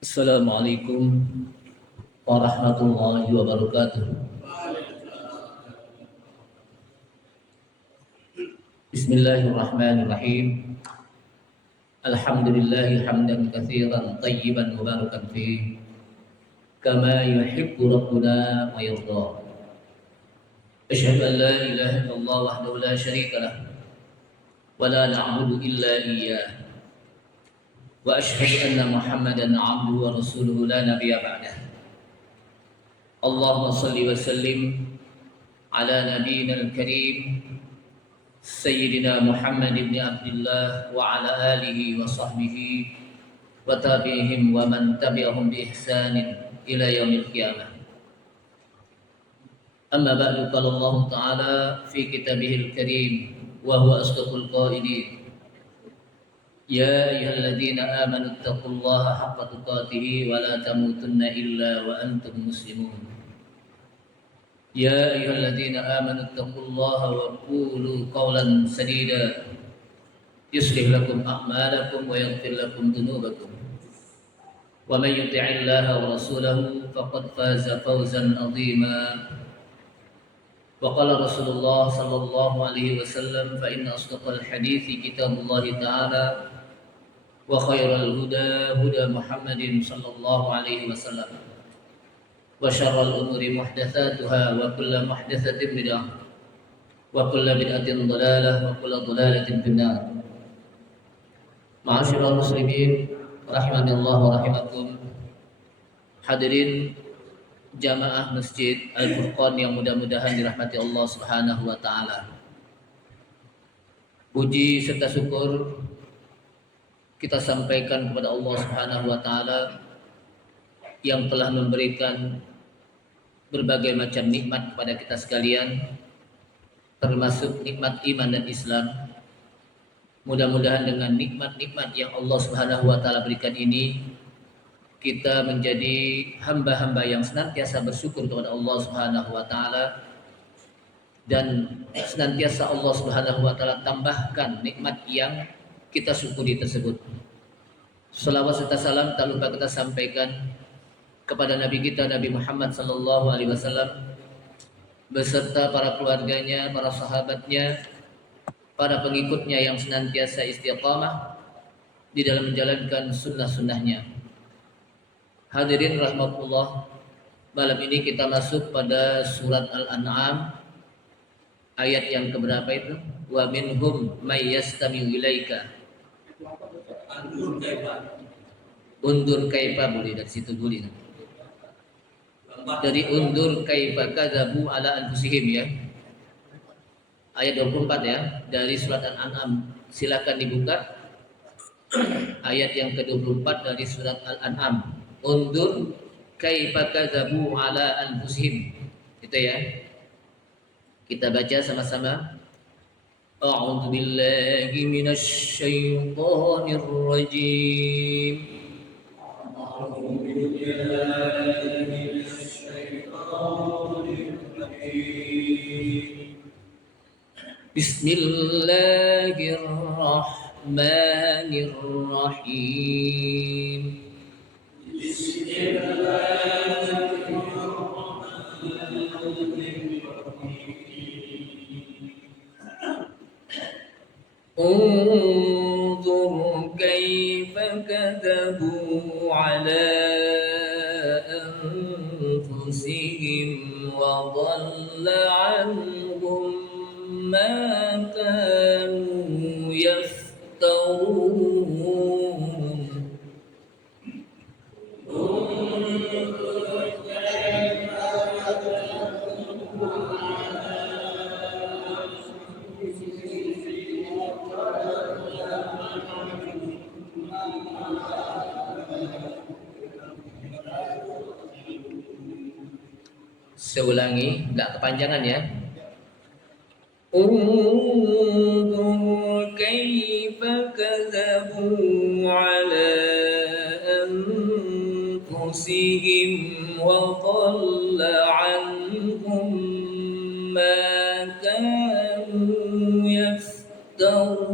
Assalamualaikum warahmatullahi wabarakatuh. Bismillahirrahmanirrahim. Alhamdulillahi hamdan katsiran tayyiban mubarakan fih kama yuhibbu rabbuna wa yarda. Asyhadu an la ilaha illallah wahdahu la syarika lah wa la na'budu illa iyyah. Wa asyhadu anna Muhammadan 'abduhu wa rasuluhu la nabiyya ba'dah. Allahumma shalli wa sallim ala nabiyyina al-karim Sayyidina Muhammad ibn Abdullah wa ala alihi wa sahbihi wa tabi'ihim wa man tabi'ahum bi ihsanin ila yaumil qiyamah. Amma ba'du, qala Allah Ta'ala fi kitabihil karim wa huwa asdaqul qailin. Ya ayyuhalladzina amanu taqullaha haqqa tuqatih wa la tamutunna illa wa antum muslimun. يا أيها الذين آمنوا اتقوا الله وقولوا قولا سديدا يصلح لكم أعمالكم ويغفر لكم ذنوبكم ومن يطع الله ورسوله فقد فاز فوزا عظيما. وقال رسول الله صلى الله عليه وسلم فإن أصدق الحديث كتاب الله تعالى وخير الهدى هدى محمد صلى الله عليه وسلم وشر الأمور محدثاتها وكل محدثة بدعة وكل بدعة ضلالة وكل ضلالة في النار. Ma'asyiral muslimin rahimanillah wa rahimakum. Hadirin jamaah Masjid Al-Furqan yang mudah-mudahan dirahmati Allah Subhanahu wa taala. Puji serta syukur kita sampaikan kepada Allah Subhanahu wa taala yang telah memberikan berbagai macam nikmat kepada kita sekalian, termasuk nikmat iman dan Islam. Mudah-mudahan dengan nikmat-nikmat yang Allah Subhanahu wa taala berikan ini, kita menjadi hamba-hamba yang senantiasa bersyukur kepada Allah Subhanahu wa taala, dan senantiasa Allah Subhanahu wa taala tambahkan nikmat yang kita syukuri tersebut. Salawat serta salam tak lupa kita sampaikan kepada Nabi kita Nabi Muhammad sallallahu alaihi wasallam beserta para keluarganya, para sahabatnya, para pengikutnya yang senantiasa istiqamah di dalam menjalankan sunnah-sunnahnya. Hadirin rahmatullah, malam ini kita masuk pada surat Al-An'am ayat yang keberapa itu? Wa minhum may yastami'u ilaika. Undur kaifa boleh dari situ boleh. Dari undur kaifa kadzabu ala anfusihim ya. Ayat 24 ya dari surat Al-An'am. Silakan dibuka. Ayat yang ke-24 dari surat Al-An'am. Undur kaifa kadzabu ala anfusihim. Itu ya. Kita baca sama-sama. A'udzu billahi minasy syaithanir rajim. Bismillahirrahmanirrahim. Unzur kaifa kadzabu ala anfusihim wa dhalla anhum ma kanu yaftarun. Saya ulangi, enggak kepanjangan ya. Unzur kaifa kadzabu ala anfusihim wa dhalla anhum ma kanu yaftarun.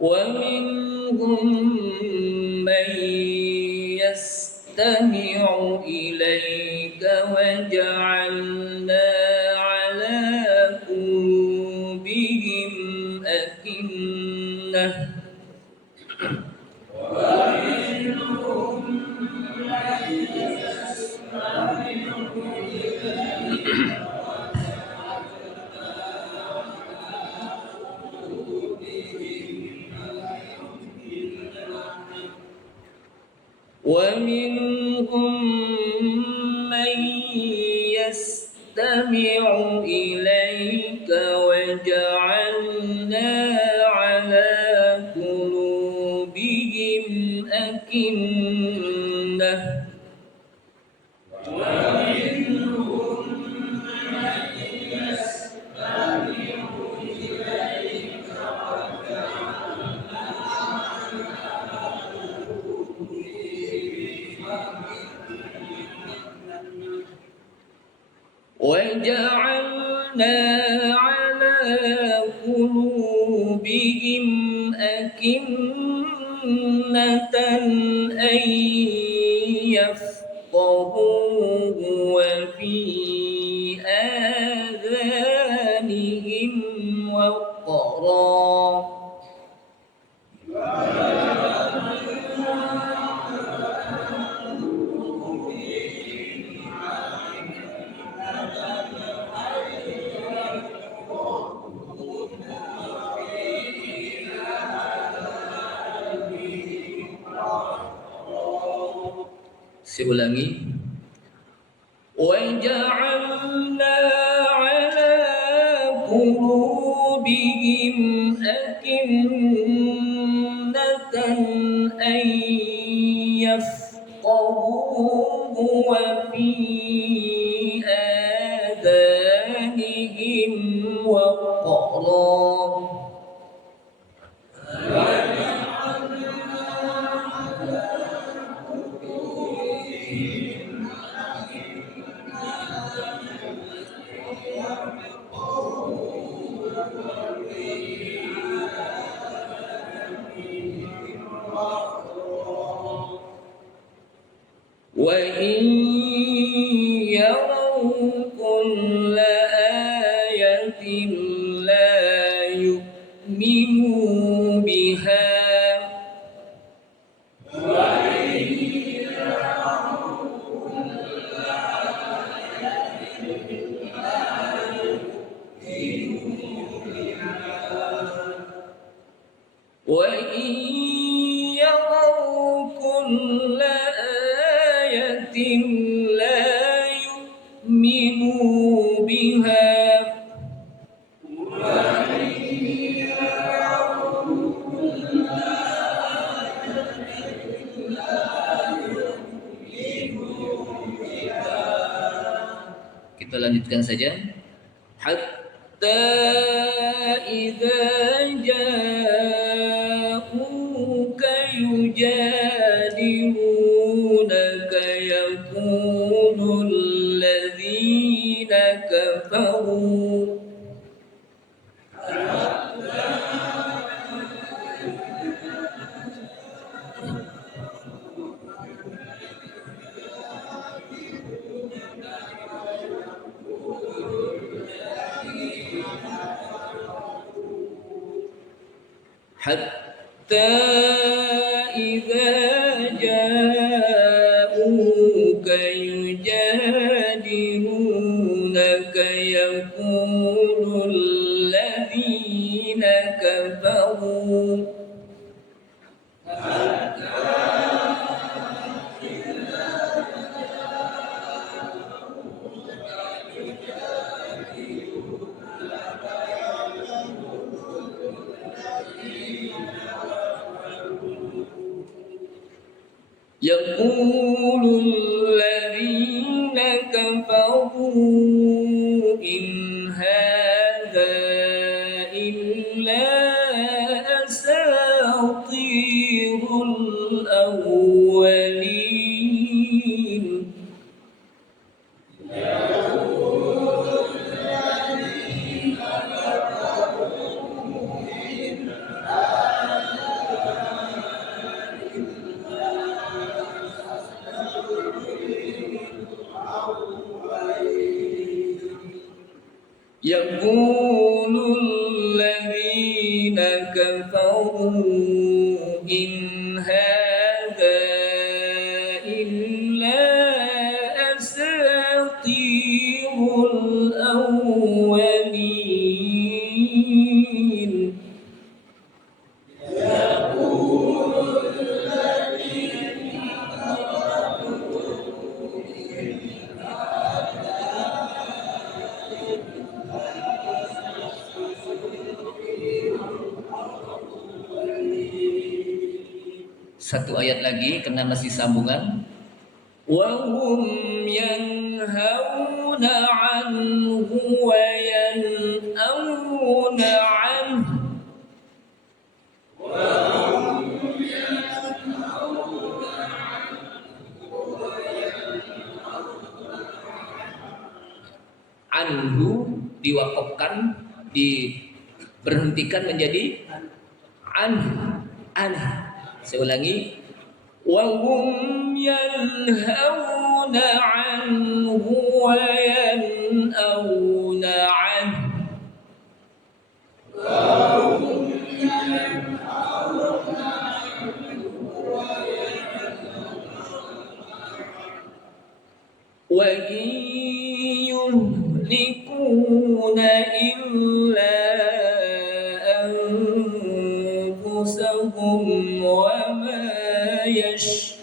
ومنهم من يستمع إليك وجعلنا على قلوبهم أكنة ومنهم من يستمع إليك وجعلنا على قلوبهم أكنة وجعلنا على قلوبهم أكنة أن يفقهوه وفي آذانهم وقرا Saya ulangi. وَجَعَلْنَا عَلَى قُلُوبِهِمْ أَكِنَّةً أَن يَفْقَهُوهُ وَفِي آذَانِهِمْ وَقْرًا وَإِن يَرَوْا كُلَّ آيَةٍ لَّا يُؤْمِنُوا بِهَا وَإِن يَرَوْا كُلَّ آيَةٍ لَّا يُؤْمِنُوا بِهَا Kita lanjutkan saja. Hatta idza ja'uka yujadilunaka yaqulu alladhina kafaru حتى إذا جاءوك يجادلونك يقول الذين كفروا يقول الذين كفروا إن هذا إلا أساطير الأولين يقول الذين كفروا إن هذا إلا أساطير الأولين. Satu ayat lagi karena masih sambungan. Wa hum yanhauna 'anhu wa yan'auna 'anhu. Anhu diwakafkan, diberhentikan menjadi an. Saya ulangi. Wa hum yanhauna 'anhu wa yan'auna 'anhu. Wa yuhlikuna illa anfusahum wa ma yash'urun.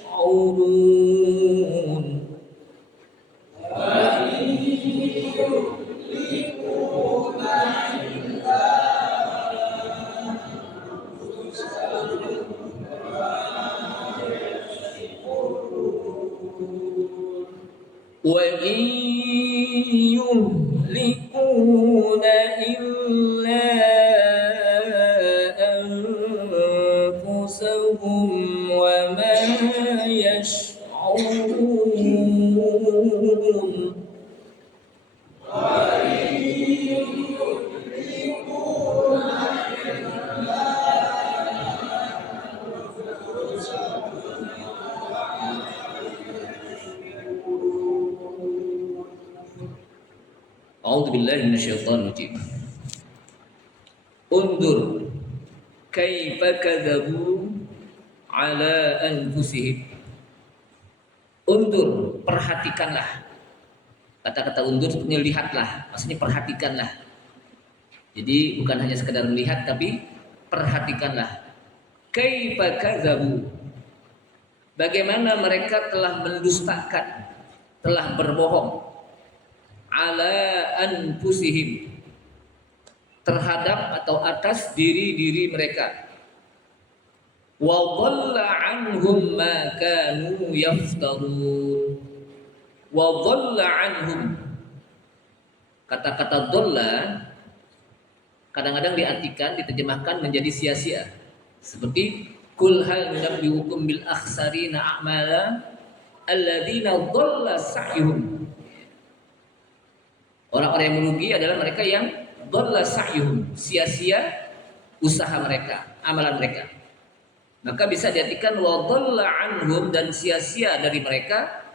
Wa yuhlikuna illa anfusahum wa ma yash'urun. A'udzu billahi minasyaitonir rajim. Undur kaifa kadzabu ala anfusihim. Undur, perhatikanlah. Kata-kata undur sebenarnya lihatlah, maksudnya perhatikanlah. Jadi bukan hanya sekedar melihat tapi perhatikanlah. Kaifa kadzabu. Bagaimana mereka telah mendustakan, telah berbohong ala anfusihim, terhadap atau atas diri-diri mereka. Wa dhalla anhum ma kanu yaftarun. Wa dhalla anhum. Kata-kata dhalla kadang-kadang diartikan, diterjemahkan menjadi sia-sia. Seperti kul hal nunabbiukum bil akhsarina a'mala alladzina dhalla sa'yuhum. Orang-orang yang merugi adalah mereka yang dhalla sa'yuhum, sia-sia usaha mereka, amalan mereka. Maka bisa diartikan wa dhalla anhum, dan sia-sia dari mereka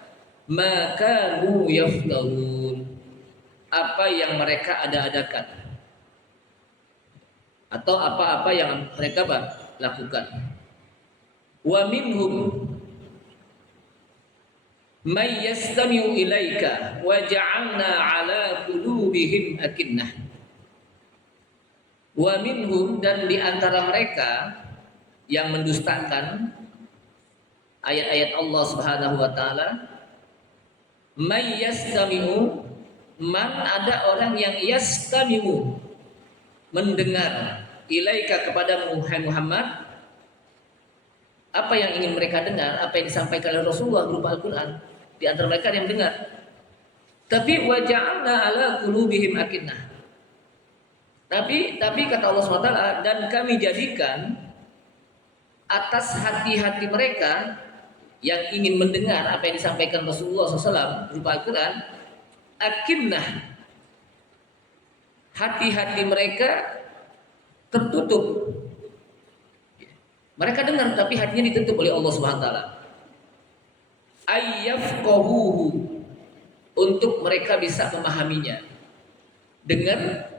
ma kanu yaftarun, apa yang mereka ada-adakan atau apa-apa yang mereka lakukan. Wa minhum may yastami'u ilaika wa ja'alna 'ala qulubihim akinnah. Wa minhum, dan di antara mereka yang mendustakan ayat-ayat Allah Subhanahu wa taala, may yastami'u, man, ada orang yang yastami'u, mendengar, ilaika, kepada Muhammad, apa yang ingin mereka dengar, apa yang disampaikan oleh Rasulullah berupa Al-Quran. Di antara mereka yang dengar. Tapi waja'alna ala qulubihim akinnah. Tapi kata Allah SWT, dan kami jadikan atas hati-hati mereka yang ingin mendengar apa yang disampaikan Rasulullah SAW berupa Al-Quran, akinnah. Hati-hati mereka tertutup. Mereka dengar tapi hatinya ditutup oleh Allah SWT. Ayyafqahuhu, untuk mereka bisa memahaminya. Dengar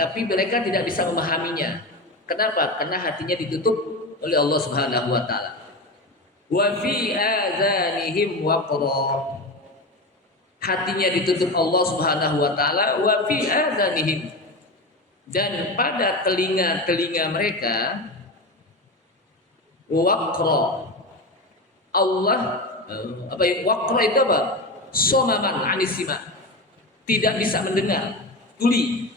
tapi mereka tidak bisa memahaminya. Kenapa? Karena hatinya ditutup oleh Allah Subhanahu wa taala. Wa fi adzanihim waqra. Hatinya ditutup Allah Subhanahu wa taala, wa fi adzanihim. Dan pada telinga-telinga mereka waqra. Allah apa ya? Waqra itu apa? Somaman anisima. Tidak bisa mendengar, tuli.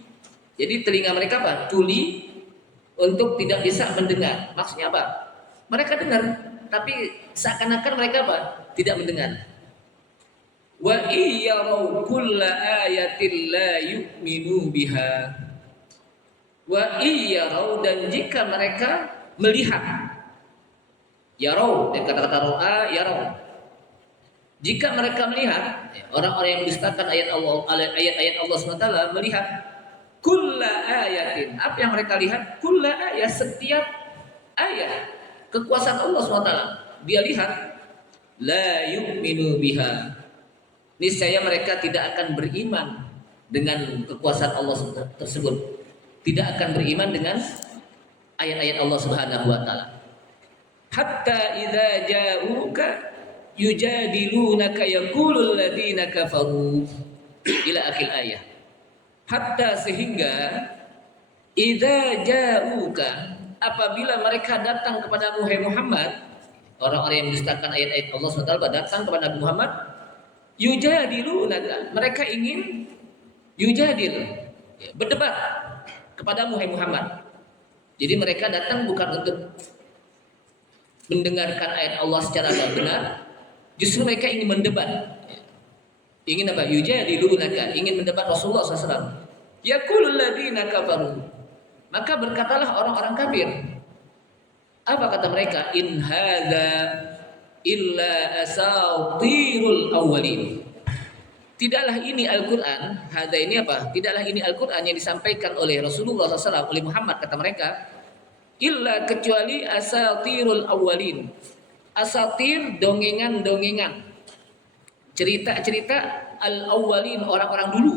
Jadi telinga mereka apa? Tuli untuk tidak bisa mendengar. Maksudnya apa? Mereka dengar, tapi seakan-akan mereka apa? Tidak mendengar. Wa iyyaru kulla ayatin la yu'minu biha. Wa iyyaru, dan jika mereka melihat, yarau, dan kata-kata ro'a yarau. Jika mereka melihat, orang-orang yang mendustakan ayat-ayat Allah SWT melihat kulla ayatin. Apa yang mereka lihat? Kulla ayat, setiap ayat kekuasaan Allah SWT. Dia lihat, la yu'minu biha. Niscaya mereka tidak akan beriman dengan kekuasaan Allah tersebut. Tidak akan beriman dengan ayat-ayat Allah Subhanahu wa taala. Hatta idza ja'uka yujadilunaka yaqulul ladzina kafaru ila akhir ayat. Hatta, sehingga idza ja'uka, apabila mereka datang kepada Muhammad, orang-orang yang mendustakan ayat-ayat Allah SWT datang kepada Nabi Muhammad, yujadilunaka, mereka ingin yujadil, berdebat kepada Muhammad. Jadi mereka datang bukan untuk mendengarkan ayat Allah secara benar, justru mereka ingin mendebat. Ingin apa? Yujadilunaka, ingin mendebat Rasulullah SAW. Yaqulul ladzina kafaru, maka berkatalah orang-orang kafir. Apa kata mereka? In hadza illa asatirul awwalin. Tidaklah ini Al-Quran. Hadza ini apa? Tidaklah ini Al-Quran yang disampaikan oleh Rasulullah SAW, oleh Muhammad, kata mereka, illa, kecuali asatirul awwalin. Asatir, dongengan-dongengan, cerita-cerita al-awwalin, orang-orang dulu.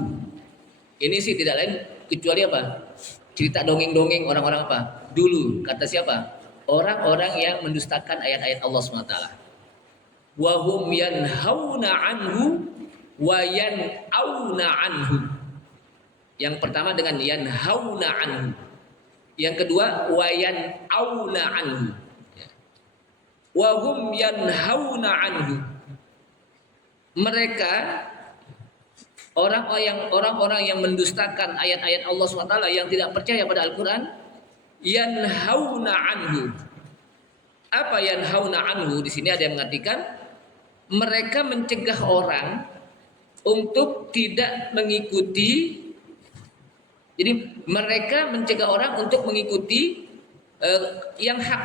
Ini sih tidak lain kecuali apa? Cerita dongeng-dongeng orang-orang apa? Dulu. Kata siapa? Orang-orang yang mendustakan ayat-ayat Allah SWT. Wa hum yanhauna anhu wa yan'auna anhu. Yang pertama dengan yanhauna anhu. Yang kedua wa yan'auna anhu. Wa hum yanhauna anhu. Mereka orang-orang yang mendustakan ayat-ayat Allah SWT, yang tidak percaya pada Al-Quran, yanhauna anhu. Apa yanhauna anhu? Di sini ada yang mengatakan mereka mencegah orang untuk tidak mengikuti. Jadi mereka mencegah orang untuk mengikuti yang hak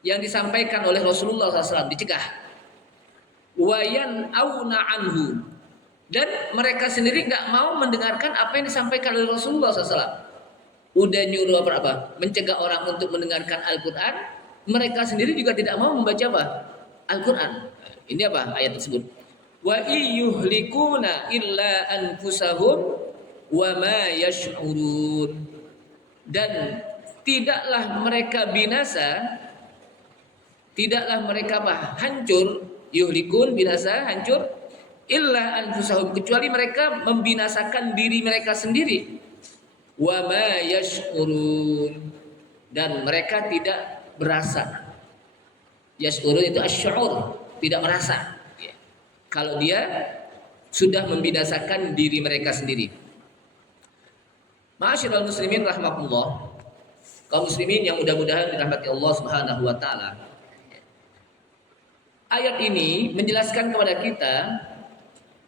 yang disampaikan oleh Rasulullah SAW, dicegah. Wayan auna anhu, dan mereka sendiri nggak mau mendengarkan apa yang disampaikan oleh Rasulullah SAW. Udah nyuruh apa? Mencegah orang untuk mendengarkan Al-Quran, mereka sendiri juga tidak mau membaca apa? Al-Quran. Ini apa ayat tersebut? Wa iyyuhlikuna illa anfusahum wa ma yash'urun. Dan tidaklah mereka binasa, tidaklah mereka hancur, yuhlikun, binasa, hancur, illa anfusahum, kecuali mereka membinasakan diri mereka sendiri. Wa ma yash'urun, dan mereka tidak berasa. Yash'urun itu asy'ur, tidak merasa. Kalau dia sudah membinasakan diri mereka sendiri. Ma'asyiral muslimin rahimakumullah, kaum muslimin yang mudah-mudahan dirahmati Allah Subhanahu wa taala. Ayat ini menjelaskan kepada kita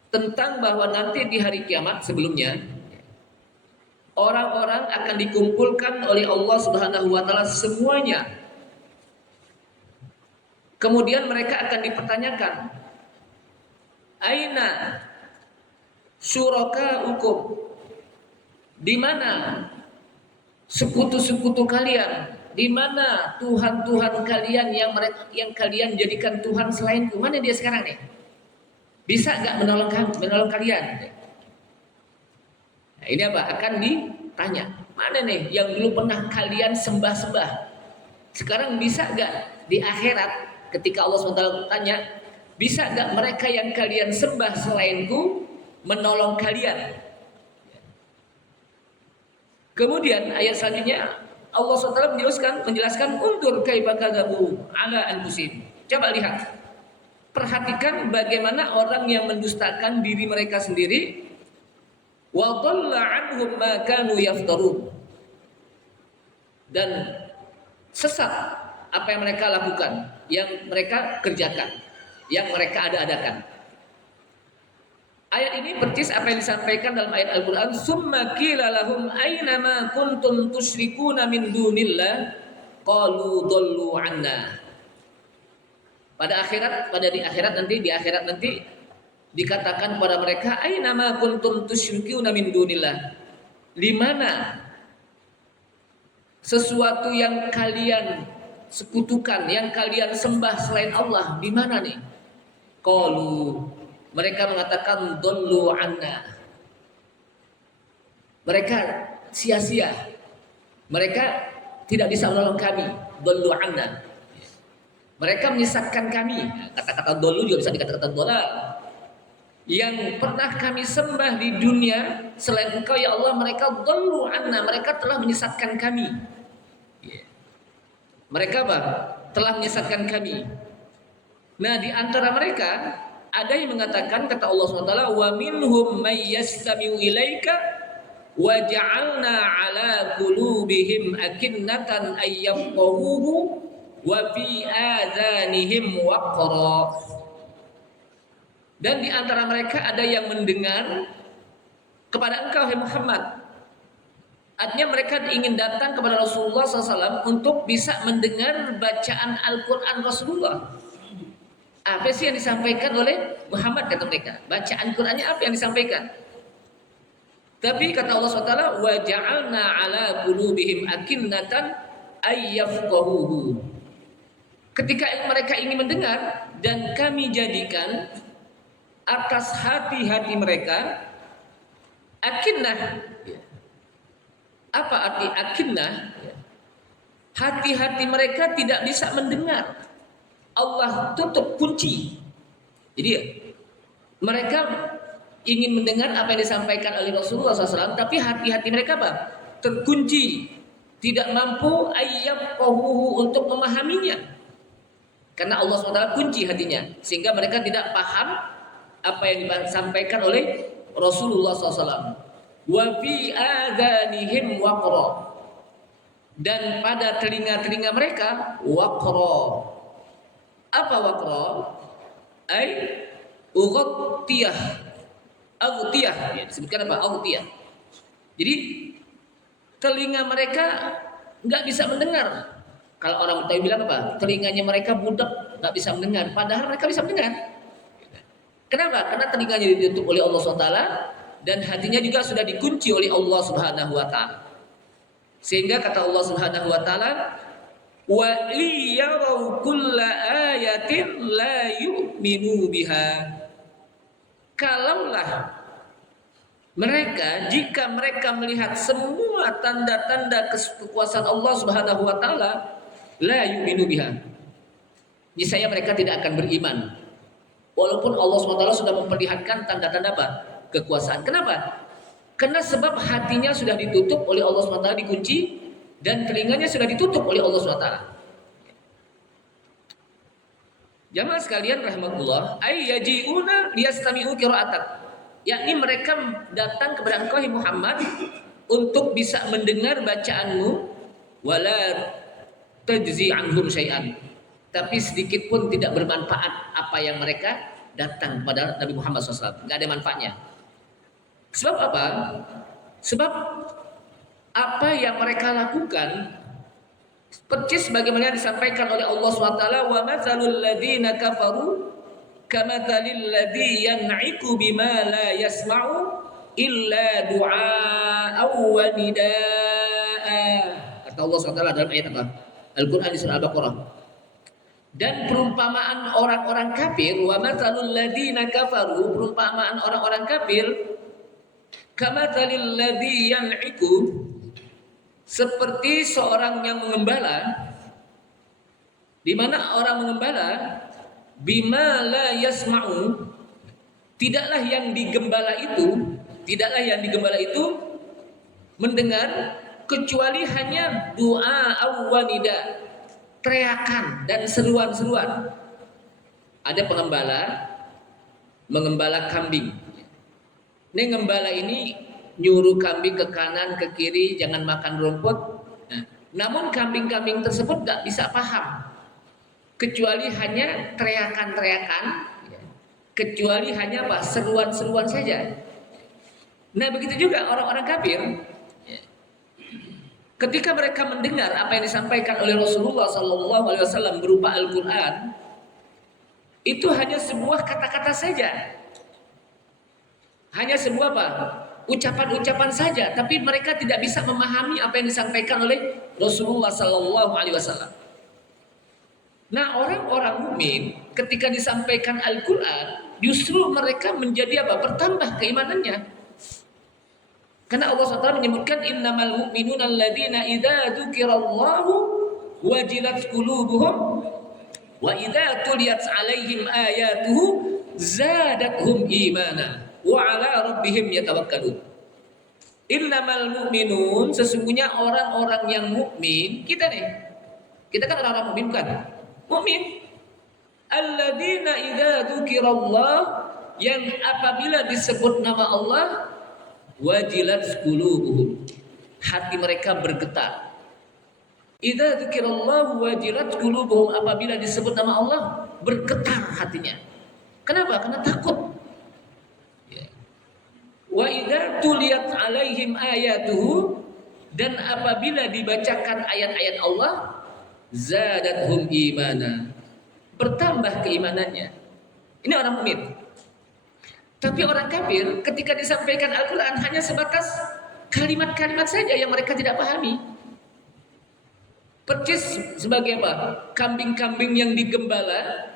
tentang bahwa nanti di hari kiamat sebelumnya orang-orang akan dikumpulkan oleh Allah Subhanahu wa taala semuanya. Kemudian mereka akan dipertanyakan, aina syurakaukum, di mana sekutu-sekutu kalian? Di mana Tuhan-Tuhan kalian yang kalian jadikan Tuhan selainku? Mana dia sekarang nih? Bisa nggak menolong kalian? Nah, ini apa? Akan tanya, mana nih yang dulu pernah kalian sembah-sembah? Sekarang bisa gak di akhirat ketika Allah SWT tanya, bisa gak mereka yang kalian sembah selainku menolong kalian? Kemudian ayat selanjutnya Allah SWT menjelaskan undur kaifa kadzabu ala anfusihim. Coba lihat, perhatikan bagaimana orang yang mendustakan diri mereka sendiri. Wa dhalla anhum ma kanu yaftarun. Dan sesat apa yang mereka lakukan, yang mereka kerjakan, yang mereka ada-adakan. Ayat ini persis apa yang disampaikan dalam ayat Al-Quran. Summa qila lahum aina ma kuntum tusyrikuna min dunillah qalu dhallu anna. Pada di akhirat nanti dikatakan kepada mereka aina ma kuntum tusyrikuna min dunillah. Di mana sesuatu yang kalian sekutukan, yang kalian sembah selain Allah, di mana nih? Qalu, mereka mengatakan dhallu anna. Mereka sia-sia. Mereka tidak bisa menolong kami. Dhallu anna. Mereka menyesatkan kami. Kata-kata dhallu juga bisa dikatakan dhalal. Yang pernah kami sembah di dunia selain Engkau ya Allah, mereka dhallu anna, mereka telah menyesatkan kami. Mereka apa? Telah menyesatkan kami. Nah, di antara mereka ada yang mengatakan, kata Allah SWT, wa minhum may yastami'u ilaika wa ja'alna ala qulubihim akinnatan ay yafqahuhu wa fi adhanihim waqra. Dan di antara mereka ada yang mendengar kepada engkau, hai Muhammad. Artinya mereka ingin datang kepada Rasulullah SAW untuk bisa mendengar bacaan Al-Quran Rasulullah. Apa sih yang disampaikan oleh Muhammad, kata mereka? Bacaan Qurannya apa yang disampaikan? Tapi kata Allah SWT, wa ja'alna ala qulubihim akinnatan ay yafqahuhu. Ketika mereka ingin mendengar, dan kami jadikan atas hati-hati mereka akinnah. Apa arti akinnah? Hati-hati mereka tidak bisa mendengar. Allah tutup kunci. Jadi mereka ingin mendengar apa yang disampaikan oleh Rasulullah SAW, tapi hati-hati mereka apa? Terkunci, tidak mampu ayyafqahuhu untuk memahaminya. Karena Allah SWT kunci hatinya, sehingga mereka tidak paham apa yang disampaikan oleh Rasulullah SAW. Wa fi adhanihim waqra. Dan pada telinga-telinga mereka waqra. Apa waqra? Ai ughtiyah. Aghtiyah, ya, disebutkan apa? Aghtiyah. Jadi telinga mereka nggak bisa mendengar. Kalau orang Betawi bilang apa? Telinganya mereka budak, nggak bisa mendengar. Padahal mereka bisa mendengar. Kenapa? Karena telinganya ditutup oleh Allah SWT dan hatinya juga sudah dikunci oleh Allah Subhanahu wa taala. Sehingga kata Allah Subhanahu wa taala, wa iyyaru kulla ayatin la yu'minu biha. Kalaulah mereka, jika mereka melihat semua tanda-tanda kekuasaan Allah Subhanahu wa taala, la yu'minu biha. Niscaya mereka tidak akan beriman. Walaupun Allah SWT sudah memperlihatkan tanda-tanda apa? Kekuasaan. Kenapa? Karena sebab hatinya sudah ditutup oleh Allah SWT, dikunci, dan telinganya sudah ditutup oleh Allah SWT. Jamaah sekalian rahimakumullah, ay yaji'una liyastami'u qira'atak. Yakni mereka datang kepada engkau Muhammad untuk bisa mendengar bacaanmu, wala tajzi anhum syai'an. Tapi sedikit pun tidak bermanfaat apa yang mereka datang pada Nabi Muhammad SAW. Nggak ada manfaatnya. Sebab apa? Sebab apa yang mereka lakukan persis bagaimana disampaikan oleh Allah SWT, wa mathalul ladzina kafaru kamathalil ladzi yan'iku bima la yasma'u illa du'a'aw wa nida'a. Kata Allah SWT dalam ayat apa? Al-Quran di surah Al-Baqarah. Dan perumpamaan orang-orang kafir, wa mathalul ladzina kafaru, perumpamaan orang-orang kafir Kamatsalil ladzi yan'iku, seperti seorang yang mengembala, di mana orang mengembala bima la yasma'u, tidaklah yang digembala itu mendengar kecuali hanya doa awanida, teriakan dan seruan-seruan. Ada pengembala mengembala kambing. Ini gembala ini nyuruh kambing ke kanan ke kiri, jangan makan rumput. Nah, namun kambing-kambing tersebut gak bisa paham, kecuali hanya teriakan-teriakan, kecuali hanya apa, seruan-seruan saja. Nah begitu juga orang-orang kafir, ketika mereka mendengar apa yang disampaikan oleh Rasulullah SAW berupa Al-Quran, itu hanya sebuah kata-kata saja, hanya sebuah apa, ucapan-ucapan saja, tapi mereka tidak bisa memahami apa yang disampaikan oleh Rasulullah SAW. Nah, orang-orang mukmin ketika disampaikan Al-Quran, justru mereka menjadi apa? Bertambah keimanannya. Karena Allah SWT menyebutkan innamal mu'minuna alladzina idza dzukirallahu wajilat qulubuhum wa idza tuliyat 'alaihim ayatuhu zadatuhum imana wa 'ala rabbihim yatawakkalun. Innamal mu'minun, sesungguhnya orang-orang yang mukmin, kita nih. Kita kan orang-orang mukmin kan? Mukmin. Alladzina idza dzukirallah, yang apabila disebut nama Allah, wajilat qulubuhum, hati mereka bergetar. Idza dzukirallahu wajilat qulubuhum, apabila disebut nama Allah bergetar hatinya. Kenapa? Karena takut. Wa idza tuliyat alaihim ayatuhu, dan apabila dibacakan ayat-ayat Allah, zadatuhum imana, bertambah keimanannya. Ini orang mukmin. Tapi orang kafir ketika disampaikan Al-Quran hanya sebatas kalimat-kalimat saja yang mereka tidak pahami. Percis sebagai apa? Kambing-kambing yang digembala,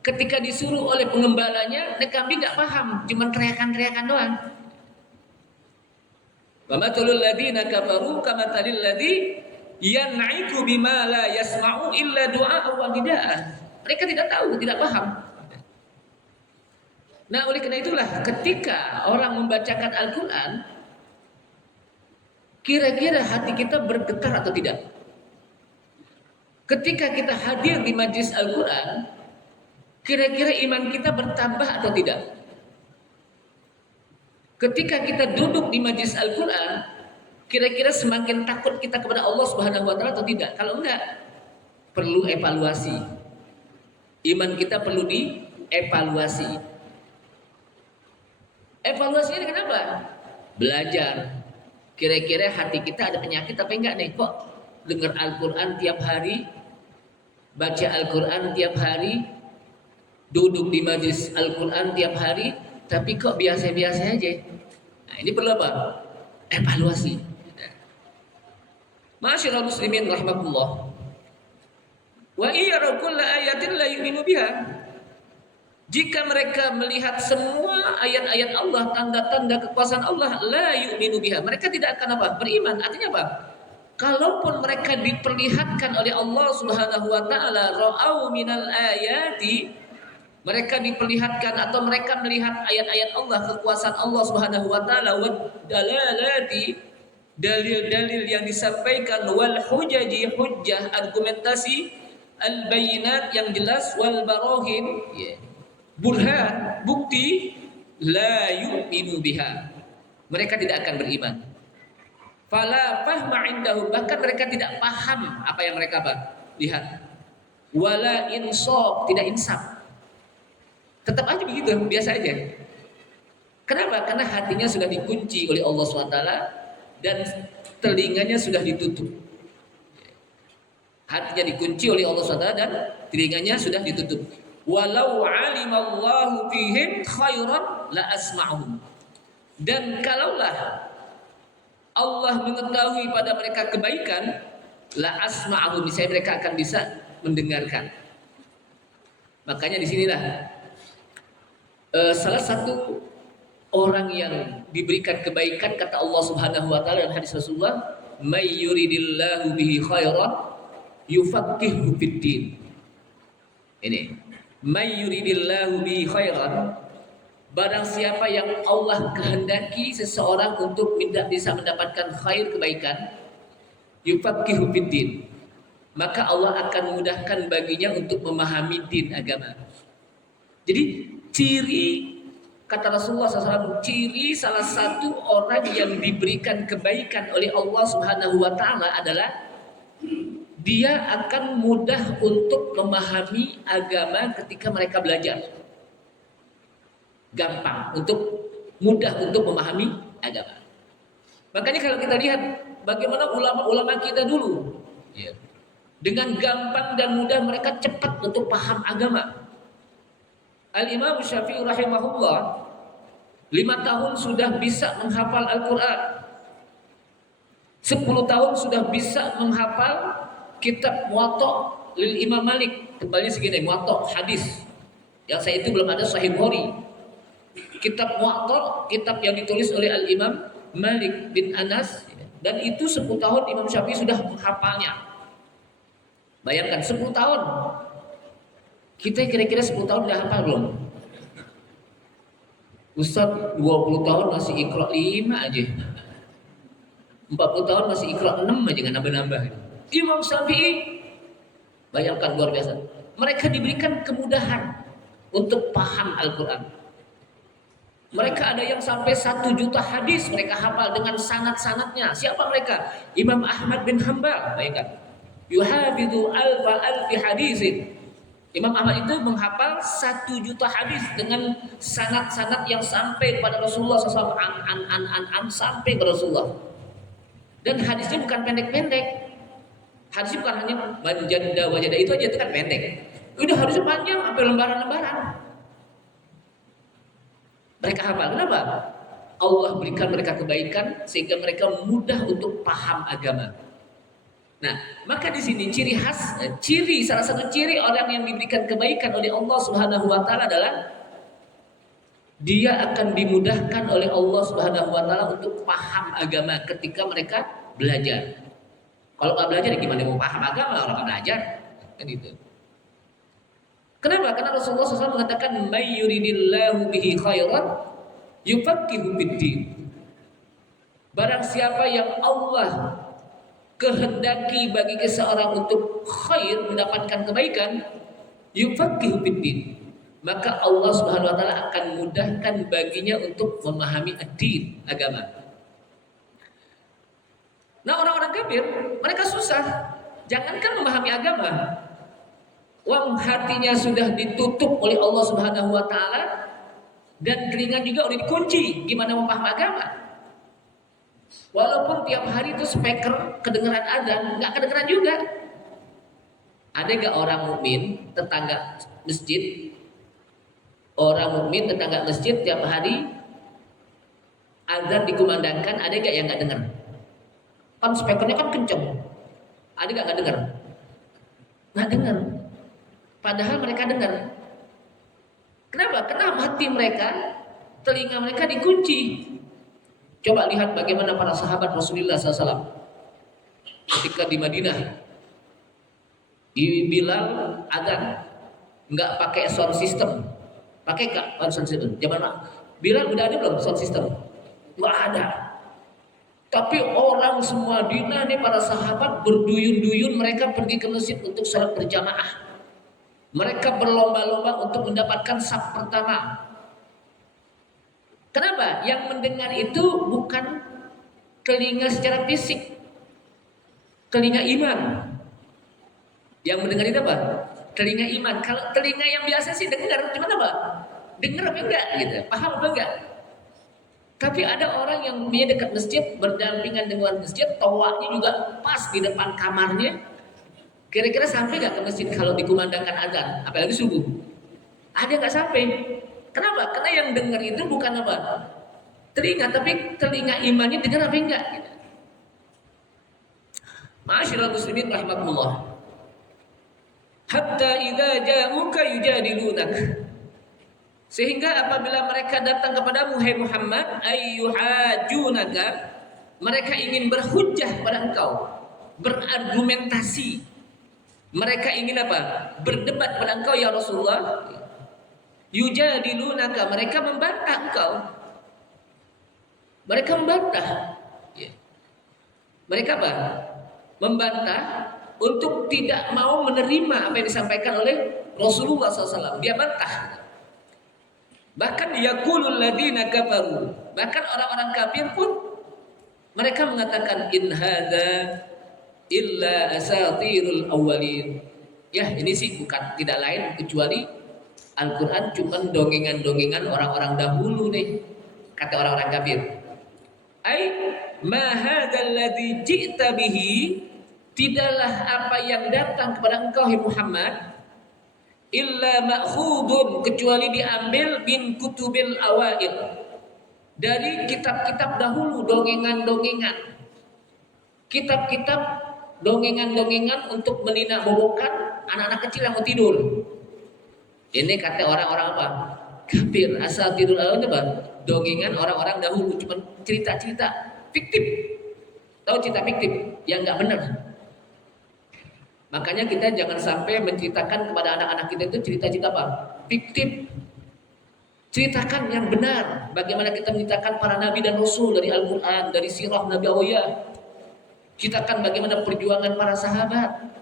ketika disuruh oleh pengembalanya, kambing nggak paham, cuma teriakan-teriakan doang. Wa matalul ladzina kafaru kamatsalil ladzi yan'iku bima la yasma'u illa du'a wa nidaan. Mereka tidak tahu, tidak paham. Nah, oleh karena itulah ketika orang membacakan Al-Quran, kira-kira hati kita bergetar atau tidak? Ketika kita hadir di majlis Al-Quran, kira-kira iman kita bertambah atau tidak? Ketika kita duduk di majlis Al-Quran, kira-kira semakin takut kita kepada Allah Subhanahu wa Ta'ala atau tidak? Kalau enggak, perlu evaluasi. Iman kita perlu dievaluasi. Evaluasinya dengan apa? Belajar. Kira-kira hati kita ada penyakit apa enggak nih? Kok dengar Al-Quran tiap hari, baca Al-Quran tiap hari, duduk di majlis Al-Quran tiap hari, tapi kok biasa-biasa aja? Nah, ini perlu apa? Evaluasi. Ma'asyiral muslimin rahimakumullah. Wa iyara kulla ayatin la yu'minu biha. Jika mereka melihat semua ayat-ayat Allah, tanda-tanda kekuasaan Allah, la yu'minu biha, mereka tidak akan apa? Beriman. Artinya apa? Kalaupun mereka diperlihatkan oleh Allah Subhanahu wa Ta'ala, ra'au minal ayati, mereka diperlihatkan atau mereka melihat ayat-ayat Allah, kekuasaan Allah Subhanahu wa Ta'ala, wad dalalati, dalil-dalil yang disampaikan, wal hujaji, hujjah, argumentasi, al bayinat, yang jelas, wal barahin, burhan, bukti, la yu'minu biha, mereka tidak akan beriman. Fala fahma indahum, bahkan mereka tidak paham apa yang mereka lihat. Wala insaf, tidak insaf. Tetap aja begitu, biasa aja. Kenapa? Karena hatinya sudah dikunci oleh Allah SWT dan telinganya sudah ditutup. Hatinya dikunci oleh Allah SWT dan telinganya sudah ditutup. Walau alimallahu fihim khairan la asma'hum. Dan kalaulah Allah mengetahui pada mereka kebaikan, la asma'hum, misalnya mereka akan bisa mendengarkan. Makanya disinilah salah satu orang yang diberikan kebaikan, kata Allah Subhanahu wa taala dalam hadis Rasulullah, may yuridillahu bihi khairan yufaqihu fiddin. Ini, may yuridillahu bihi khairan, barang siapa yang Allah kehendaki seseorang untuk bisa mendapatkan khair, kebaikan, yufaqihu fiddin, maka Allah akan mudahkan baginya untuk memahami din, agama. Jadi ciri, kata Rasulullah SAW, ciri salah satu orang yang diberikan kebaikan oleh Allah Subhanahu wa taala adalah dia akan mudah untuk memahami agama ketika mereka belajar. Gampang mudah untuk memahami agama. Makanya kalau kita lihat bagaimana ulama-ulama kita dulu, ya, dengan gampang dan mudah mereka cepat untuk paham agama. Al-Imam Syafi'i rahimahullah 5 tahun sudah bisa menghafal Al-Quran, 10 tahun sudah bisa menghafal kitab Muwatta lil Imam Malik, tebalnya segini, Muwatta hadis. Yang saya itu belum ada Sahih Bukhari. Kitab Muwatta, kitab yang ditulis oleh Al-Imam Malik bin Anas, dan itu 10 tahun Imam Syafi'i sudah menghafalnya. Bayangkan 10 tahun. Kita kira-kira 10 tahun udah hafal belum? Ustaz 20 tahun masih Iqra 5 aja. 40 tahun masih Iqra 6 aja, nggak nambah-nambah. Imam Syafi'i, bayangkan, luar biasa. Mereka diberikan kemudahan untuk paham Al-Quran. Mereka ada yang sampai 1 juta hadis mereka hafal dengan sanad-sanadnya. Siapa mereka? Imam Ahmad bin Hanbal, bayangkan. Yuhafidhu alfi hadisin. Imam Ahmad itu menghafal 1 juta hadis dengan sanad-sanad yang sampai kepada Rasulullah SAW, sampai ke Rasulullah. Dan hadisnya bukan pendek-pendek. Hadisnya bukan hanya manjanda wajada itu aja, itu kan pendek. Udah hadisnya panjang sampai lembaran-lembaran. Mereka hafal. Kenapa? Allah berikan mereka kebaikan sehingga mereka mudah untuk paham agama. Nah, maka di sini salah satu ciri orang yang diberikan kebaikan oleh Allah Subhanahu wa taala adalah dia akan dimudahkan oleh Allah Subhanahu wa taala untuk paham agama ketika mereka belajar. Kalau nggak belajar, gimana mau paham agama orang nggak belajar? Kan itu. Kenapa? Karena Rasulullah SAW mengatakan, may yuridillahu bihi khairan yufaqihu fiddin. Barang siapa yang Allah kehendaki bagi seseorang untuk khair, mendapatkan kebaikan, yufaqihu fiddin, maka Allah Subhanahu wa taala akan mudahkan baginya untuk memahami ad-din, agama. Nah, orang-orang kafir mereka susah, jangankan memahami agama, wong hatinya sudah ditutup oleh Allah Subhanahu wa taala dan telinga juga udah dikunci, gimana mau paham agama? Walaupun tiap hari itu speaker kedengeran azan, nggak kedengeran juga. Ada gak orang mukmin tetangga masjid? Orang mukmin tetangga masjid tiap hari azan dikumandangkan, ada gak yang nggak dengar? Kan speakernya kan kenceng, ada gak nggak dengar? Nggak dengar. Padahal mereka dengar. Kenapa? Karena hati mereka, telinga mereka dikunci. Coba lihat bagaimana para sahabat Rasulullah SAW ketika di Madinah, di Bilal adzan nggak pakai sound system, pakai nggak sound system? Zaman Bilal udah ada belum sound system? Nggak ada. Tapi orang semua Madinah nih, para sahabat berduyun-duyun mereka pergi ke masjid untuk salat berjamaah. Mereka berlomba-lomba untuk mendapatkan saf pertama. Kenapa? Yang mendengar itu bukan telinga secara fisik, telinga iman. Yang mendengar itu apa? Telinga iman. Kalau telinga yang biasa sih dengar, cuman apa? Dengar apa enggak gitu? Paham apa enggak? Tapi ada orang yang punya dekat masjid, berdampingan dengan masjid, tawaknya juga pas di depan kamarnya. Kira-kira sampai enggak ke masjid kalau dikumandangkan azan, apalagi subuh? Ada enggak sampai? Kenapa? Karena yang dengar itu bukan apa? Telinga, tapi telinga imannya dengar apa enggak? Gitu. Ma'asyiral muslimin rahimakumullah. Hatta idza ja'uka yujadilunak. Sehingga apabila mereka datang kepadamu, hai Muhammad, ayyuhajunaka, mereka ingin berhujjah pada engkau, berargumentasi. Mereka ingin apa? Berdebat pada engkau ya Rasulullah. Yujadilunaka, mereka membantah engkau. Mereka membantah. Mereka apa? Membantah untuk tidak mau menerima apa yang disampaikan oleh Rasulullah SAW. Dia bantah. Bahkan yaqulul ladina kafaru, bahkan orang-orang kafir pun mereka mengatakan in hadza illa asatirul awwalin. Ya, ini sih bukan tidak lain kecuali Al-Qur'an cuma dongengan-dongengan orang-orang dahulu nih, kata orang-orang kafir. Ai ma hadzal ladzi ji'ta bihi, tidaklah apa yang datang kepada engkau hai Muhammad, illa ma'khudun, kecuali diambil min kutubil awail, dari kitab-kitab dahulu, dongengan-dongengan, kitab-kitab dongengan-dongengan untuk menina bobokan anak-anak kecil yang mau tidur. Ini kata orang-orang apa? Kafir. Asal tidur awal apa? Dongengan orang-orang dahulu, cuma cerita-cerita fiktif. Tahu cerita fiktif yang nggak benar. Makanya kita jangan sampai menceritakan kepada anak-anak kita itu cerita-cerita apa? Fiktif. Ceritakan yang benar. Bagaimana kita menceritakan para nabi dan rasul dari Al-Quran, dari sirah Nabi Awiyah. Ceritakan bagaimana perjuangan para sahabat.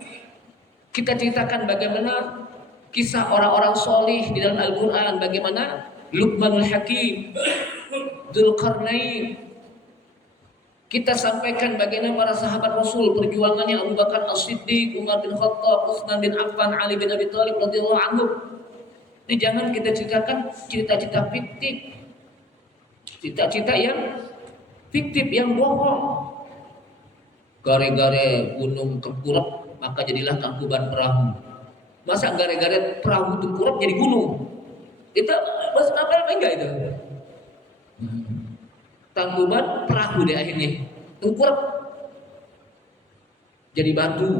Kita ceritakan bagaimana kisah orang-orang solih di dalam Al-Quran. Bagaimana Luqmanul Hakim, Dzulqarnain. Kita sampaikan bagaimana para sahabat Rasul perjuangannya, Abu Bakar As-Siddiq, Umar bin Khattab, Utsman bin Affan, Ali bin Abi Thalib radhiyallahu anhu. Ini jangan kita ceritakan cerita-cerita fiktif. Cerita-cerita yang fiktif, yang bohong. Gare-gare gunung tengkurap, maka jadilah tangkuban perahu. Masa gare-gare perahu tengkurap jadi gunung? Itu bahasa apa enggak itu? Tangkuban perahu deh akhirnya tengkurap jadi batu.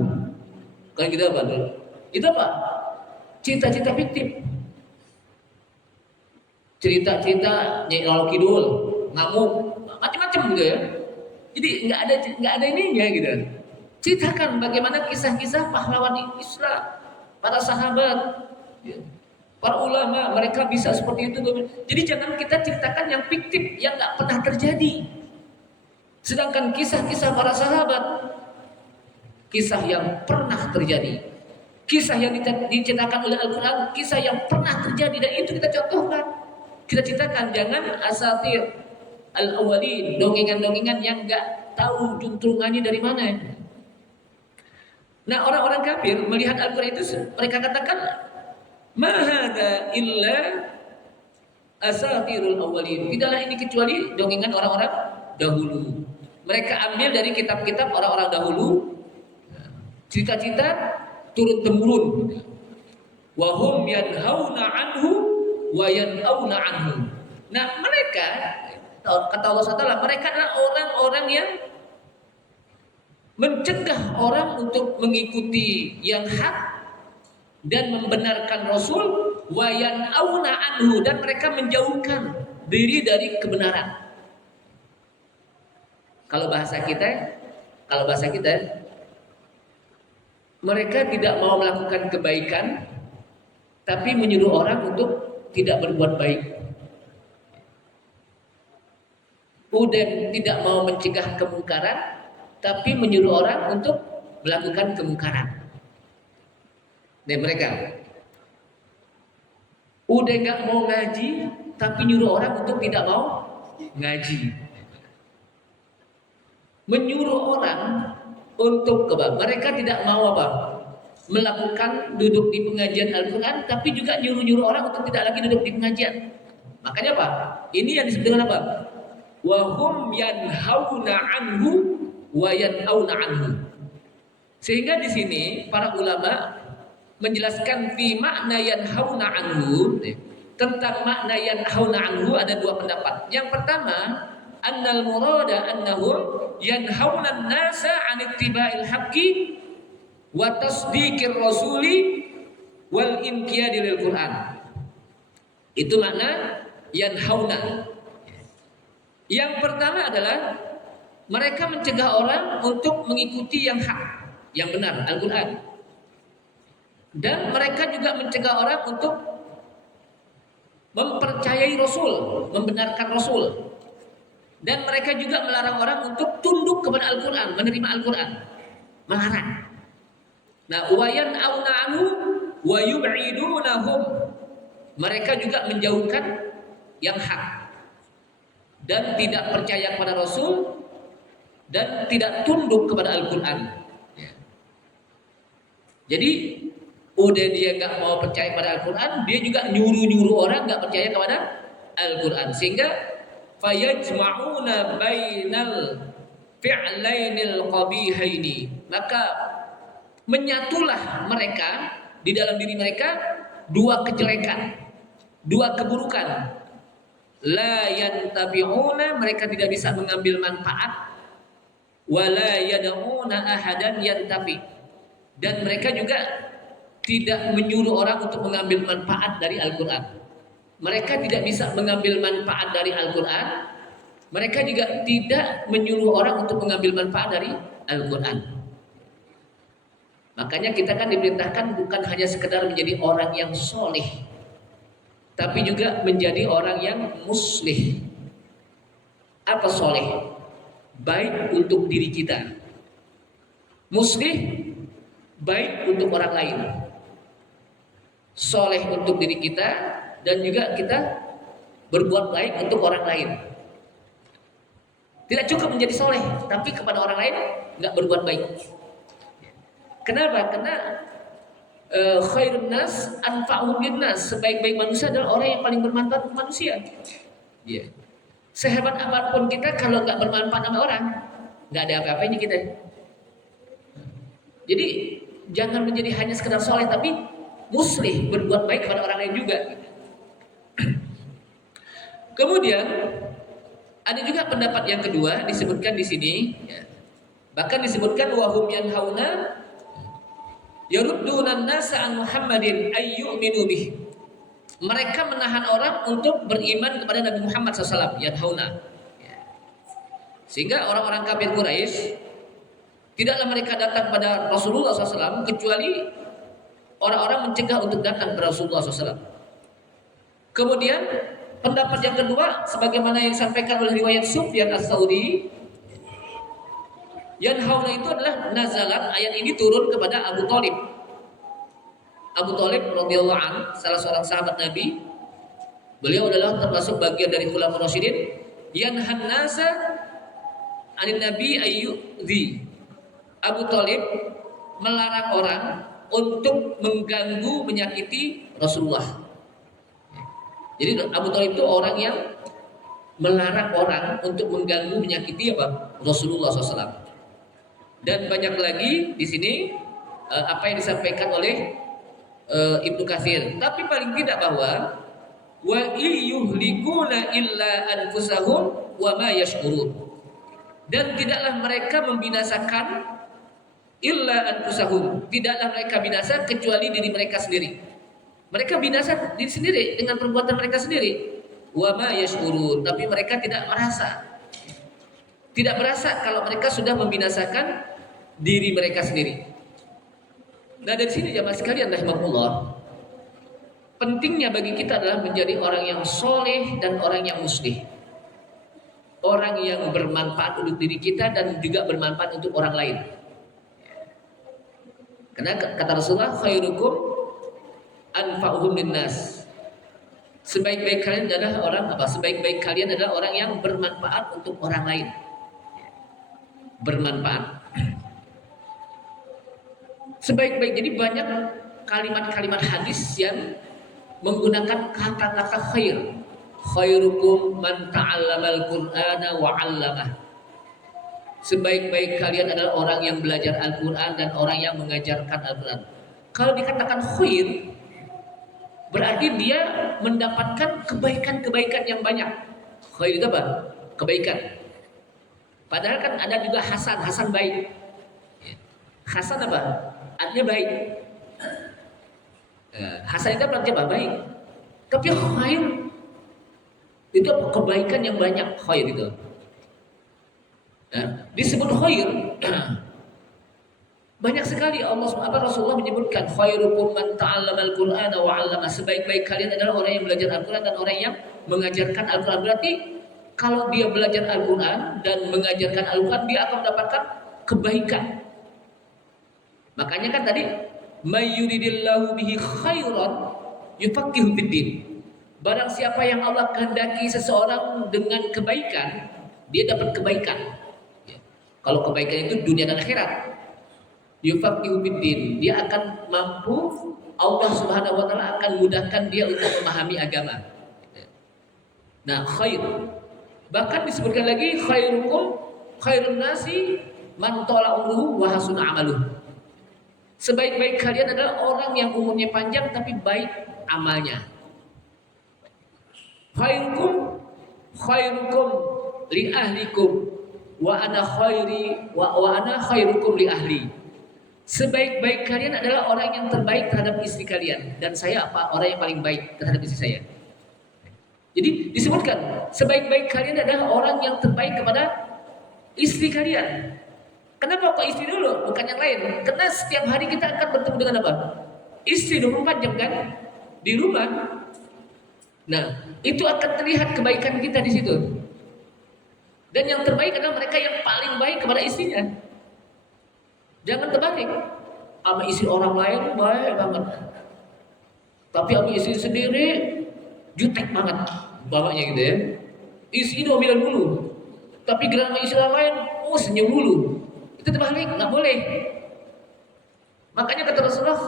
Kan kita apa? Itu apa? Cerita-cerita fiktif. Cerita-cerita Nyai Roro Kidul, ngamuk, macam-macam gitu ya. Jadi nggak ada ininya gitu. Ceritakan bagaimana kisah-kisah pahlawan Islam, para sahabat, para ulama, mereka bisa seperti itu. Jadi jangan kita ceritakan yang fiktif, yang nggak pernah terjadi. Sedangkan kisah-kisah para sahabat, kisah yang pernah terjadi, kisah yang diceritakan oleh Al-Quran, kisah yang pernah terjadi, dan itu kita contohkan. Kita ceritakan, jangan asatir al-awwalin, dongengan-dongengan yang nggak tahu juntrungannya dari mana. Nah, orang-orang kafir melihat Al-Quran itu, mereka katakan ma hadza illa asatirul awwalin. Tidaklah ini kecuali dongengan orang-orang dahulu. Mereka ambil dari kitab-kitab orang-orang dahulu, cerita-cerita turun temurun. Wa hum yanhauna anhu wa yan'auna anhu. Nah, mereka, kata Allah SWT, mereka adalah orang-orang yang mencegah orang untuk mengikuti yang hak dan membenarkan Rasul, wa yan'auna anhu, dan mereka menjauhkan diri dari kebenaran. Kalau bahasa kita, mereka tidak mau melakukan kebaikan, tapi menyuruh orang untuk tidak berbuat baik. Udah tidak mau mencegah kemungkaran, tapi menyuruh orang untuk melakukan kemungkaran. Dan mereka udah nggak mau ngaji, tapi nyuruh orang untuk tidak mau ngaji. Menyuruh orang untuk mereka tidak mau apa? Melakukan duduk di pengajian Al-Quran, tapi juga nyuruh-nyuruh orang untuk tidak lagi duduk di pengajian. Makanya apa? Ini yang disebut dengan apa? Wa hum yanhauna anhu wa yan'auna anhu. Sehingga di sini para ulama menjelaskan fi makna yanhauna anhu, tentang makna yanhauna anhu ada dua pendapat. Yang pertama, annal murada annahum yanhauna an-nasa 'an ittiba'il haqqi wa tasdiqir rasuli wal inqiyadi lil Quran. Itu makna yanhauna. Yang pertama adalah mereka mencegah orang untuk mengikuti yang hak, yang benar, Al-Quran. Dan mereka juga mencegah orang untuk mempercayai Rasul, membenarkan Rasul. Dan mereka juga melarang orang untuk tunduk kepada Al-Quran, menerima Al-Quran. Melarang. Nah, wayan auna'anu wa yub'idunahum. Mereka juga menjauhkan yang hak dan tidak percaya kepada Rasul dan tidak tunduk kepada Al-Quran. Ya. Jadi udah dia nggak mau percaya pada Al-Quran, dia juga nyuruh orang nggak percaya kepada Al-Quran, sehingga fayajma'una bainal fi'lainil qabihaini, maka menyatulah mereka di dalam diri mereka dua kejelekan, dua keburukan. La yantabi'una, mereka tidak bisa mengambil manfaat, wala yad'una ahadan yantabi, dan mereka juga tidak menyuruh orang untuk mengambil manfaat dari Al-Quran. Mereka tidak bisa mengambil manfaat dari Al-Quran. Mereka juga tidak menyuruh orang untuk mengambil manfaat dari Al-Quran. Makanya kita kan diperintahkan bukan hanya sekedar menjadi orang yang soleh, tapi juga menjadi orang yang muslih. Apa soleh? Baik untuk diri kita. Muslih, baik untuk orang lain. Soleh untuk diri kita, dan juga kita berbuat baik untuk orang lain. Tidak cukup menjadi soleh, tapi kepada orang lain nggak berbuat baik. Kenapa? Karena khairun nas anfa'uhum linnas, sebaik-baik manusia adalah orang yang paling bermanfaat untuk manusia. Yeah. Sehebat apapun kita, kalau nggak bermanfaat sama orang, nggak ada apa-apanya kita. Jadi jangan menjadi hanya sekedar soleh, tapi muslih, berbuat baik kepada orang lain juga. Kemudian ada juga pendapat yang kedua disebutkan di sini, ya. Bahkan disebutkan wahum yanhauna yaruddunan nasa an Muhammadin ayyuminu bih. Mereka menahan orang untuk beriman kepada Nabi Muhammad SAW, yanhauna. Sehingga orang-orang kafir Quraisy tidaklah mereka datang pada Rasulullah SAW kecuali orang-orang mencegah untuk datang kepada Rasulullah SAW. Kemudian pendapat yang kedua, sebagaimana yang disampaikan oleh riwayat Sufyan Ats-Tsauri, yanhauna itu adalah nazalat, ayat ini turun kepada Abu Thalib. Abu Thalib radhiyallahu anhu, salah seorang sahabat Nabi. Beliau adalah termasuk bagian dari Khulafaur Rasyidin. Yanhan nasa anin Nabi ayyudhi. Abu Thalib melarang orang untuk mengganggu, menyakiti Rasulullah. Jadi Abu Thalib itu orang yang melarang orang untuk mengganggu, menyakiti apa? Rasulullah SAW. Dan banyak lagi di sini apa yang disampaikan oleh Ibnu Katsir. Tapi paling tidak bahwa wa yuhlikuna illa anfusahum wa ma yash'urun. Dan tidaklah mereka membinasakan illa anfusahum, tidaklah mereka binasa kecuali diri mereka sendiri. Mereka binasa diri sendiri dengan perbuatan mereka sendiri. Wa ma yash'urun, tapi mereka tidak merasa. Tidak merasa kalau mereka sudah membinasakan diri mereka sendiri. Nah, dari sini jamaah sekalian rahimakumullah, pentingnya bagi kita adalah menjadi orang yang soleh dan orang yang muslih. Orang yang bermanfaat untuk diri kita dan juga bermanfaat untuk orang lain. Karena kata Rasulullah, khairukum anfa'uhum linnas. Sebaik-baik kalian adalah orang apa? Sebaik-baik kalian adalah orang yang bermanfaat untuk orang lain. Bermanfaat. Sebaik-baik, jadi banyak kalimat-kalimat hadis yang menggunakan kata-kata khair. Khairukum man ta'allamal Qur'ana wa 'allamah. Sebaik-baik kalian adalah orang yang belajar Al-Qur'an dan orang yang mengajarkan Al-Qur'an. Kalau dikatakan khair, berarti dia mendapatkan kebaikan-kebaikan yang banyak. Khair itu apa? Kebaikan. Padahal kan ada juga hasan, hasan baik. Hasan apa? Artinya baik. Hasan itu artinya apa? Baik. Tapi khair itu kebaikan yang banyak, khair itu. Nah, disebut khair banyak sekali Rasulullah menyebutkan khairukum man ta'allama al-Qur'ana wa 'allama. Sebaik-baik kalian adalah orang yang belajar Al-Qur'an dan orang yang mengajarkan Al-Qur'an. Berarti kalau dia belajar Al-Qur'an dan mengajarkan Al-Qur'an, dia akan mendapatkan kebaikan. Makanya kan tadi may yuridillahu bihi khairan yufaqihu fiddin. Barang siapa yang Allah kehendaki seseorang dengan kebaikan, dia dapat kebaikan. Kalau kebaikan itu dunia dan akhirat. Yufaqihu fiddin, dia akan mampu, Allah Subhanahu wa taala akan mudahkan dia untuk memahami agama. Nah, khair. Bahkan disebutkan lagi khairun nasi man tala umruhu wa hasuna amaluh. Sebaik-baik kalian adalah orang yang umurnya panjang tapi baik amalnya. Khairukum li ahlikum wa ana khairukum li ahli. Sebaik-baik kalian adalah orang yang terbaik terhadap istri kalian, dan saya orang yang paling baik terhadap istri saya. Jadi disebutkan sebaik-baik kalian adalah orang yang terbaik kepada istri kalian. Kenapa kok istri dulu, bukan yang lain? Karena setiap hari kita akan bertemu dengan apa? Istri 24 jam kan di rumah. Nah, itu akan terlihat kebaikan kita di situ. Dan yang terbaik adalah mereka yang paling baik kepada istrinya. Jangan terbalik. Sama istri orang lain baik banget, tapi sama istri sendiri jutek banget bapaknya gitu ya. Istri dominan mulu, tapi gerak sama istri orang lain senyum mulu. Itu terbalik, nggak boleh. Makanya kata Rasulullah,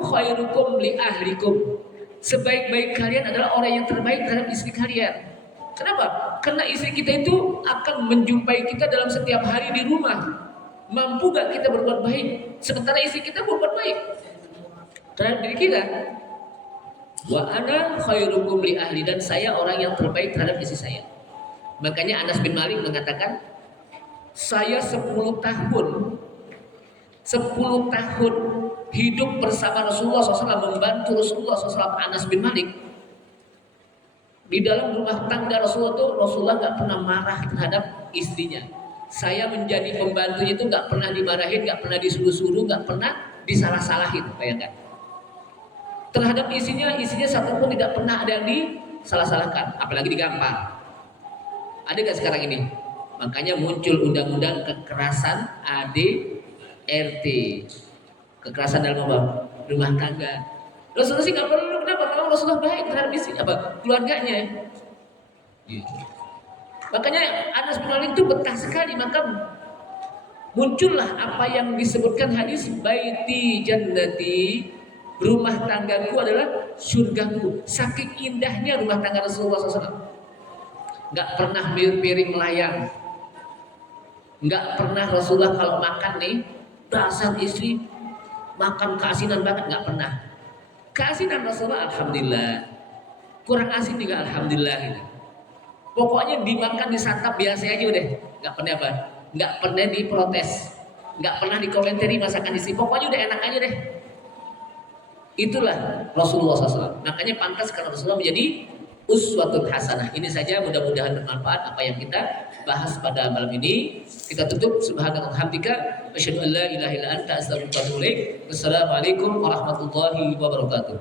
khairukum li ahlikum. Sebaik-baik kalian adalah orang yang terbaik terhadap istri kalian. Kenapa? Karena istri kita itu akan menjumpai kita dalam setiap hari di rumah. Mampu gak kita berbuat baik? Sementara istri kita berbuat baik terhadap diri kita. Wa ana khairukum li ahli, dan saya orang yang terbaik terhadap istri saya. Makanya Anas bin Malik mengatakan, saya 10 tahun hidup bersama Rasulullah SAW, membantu Rasulullah SAW. Anas bin Malik di dalam rumah tangga Rasulullah gak pernah marah terhadap istrinya. Saya menjadi pembantunya itu gak pernah dimarahin, gak pernah disuruh-suruh, gak pernah disalah-salahin. Bayangkan, terhadap istrinya satupun tidak pernah ada yang disalah-salahkan, apalagi digampar. Ada gak sekarang ini? Makanya muncul undang-undang kekerasan ADRT, kekerasan dalam rumah tangga. Rasulullah sih gak perlu. Kenapa? Karena Rasulullah baik terhadap istrinya, keluarganya. Makanya Anas bin Malik itu betah sekali. Maka muncullah apa yang disebutkan hadis, baiti jannati, rumah tanggaku adalah surgaku. Saking indahnya rumah tangga Rasulullah SAW. Gak pernah piring melayang, gak pernah Rasulullah kalau makan nih, dasar istri makan keasinan banget, gak pernah. Keasinan Rasulullah alhamdulillah, kurang asin juga alhamdulillah gitu. Pokoknya dimakan, disantap biasa aja udah, nggak pernah diprotes, nggak pernah dikomentari masakan istri. Pokoknya udah enak aja deh. Itulah Rasulullah SAW. Makanya pantas karena Rasulullah menjadi uswatun hasanah. Ini saja, mudah-mudahan bermanfaat apa yang kita bahas pada malam ini. Kita tutup subhanallah hamdika asyhadu an la ilaha illa anta astaghfiruka wa atubu ilaik. Wassalamualaikum warahmatullahi wabarakatuh.